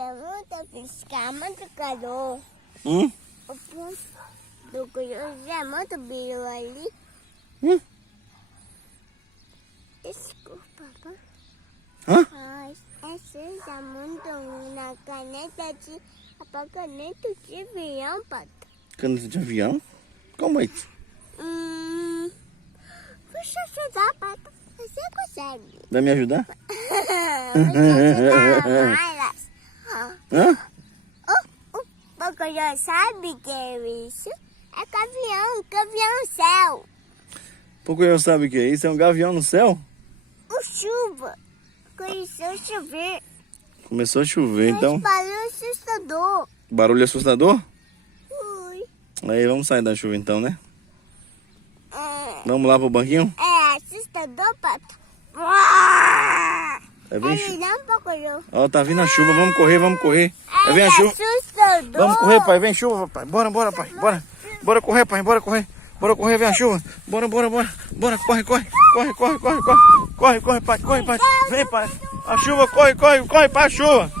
é muito fiscal, muito calor. Hum? O ponto do coiote é muito bicho ali. Desculpa, pá. Hã? Mas essa é muito na caneta de... A caneta de avião, Pato. Caneta de avião? Como é isso? Deixa eu ajudar, Pato. Você consegue. Vai me ajudar? Você ajudar mais. Hã? O coiote sabe o que é isso? É cavião no céu. Pouco eu sabe o que é isso? É um gavião no céu? O chuva. Começou a chover. Começou a chover, então. Barulho assustador. Barulho assustador? Ui. Aí, vamos sair da chuva então, né? É, Vamos lá pro banquinho? assustador, Pato. É bem chuva. Não, coiote. Ó, tá vindo a chuva, vamos correr, vamos correr. Aí vem a chuva. Assustador. Vamos correr, pai, vem chuva, pai. Bora, pai, bora. Bora correr, pai, bora correr. Bora correr, vem a chuva. Bora. Bora, corre, pai, corre, pai. Vem, pai. A chuva, corre, pai, a chuva.